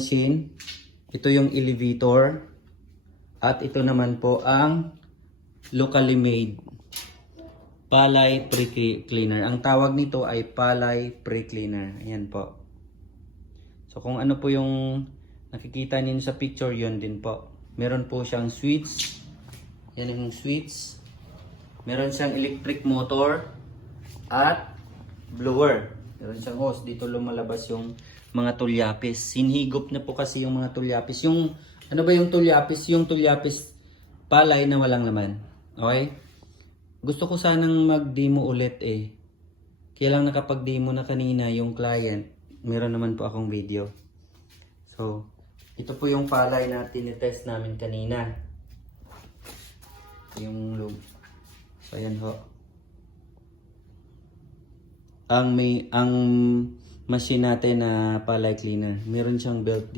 machine. Ito yung elevator. At ito naman po ang locally made palay pre-cleaner. Ang tawag nito ay palay pre-cleaner. Ayan po. So kung ano po yung nakikita niyo sa picture, yun din po. Meron po siyang switch. Yan yung switch. Meron siyang electric motor at blower. Meron siyang hose. Dito lumalabas yung mga tulyapis. Sinhigop na po kasi yung mga tulyapis. Yung ano ba yung tulyapis? Yung tulyapis palay na walang laman. Okay? Gusto ko sanang mag-demo ulit eh. Kaya lang nakapag-demo na kanina yung client. Meron naman po akong video. So, ito po yung palay na tinitest namin kanina. Yung loob. So, ayan ho. Ang machine natin na palay cleaner, meron siyang belt dito.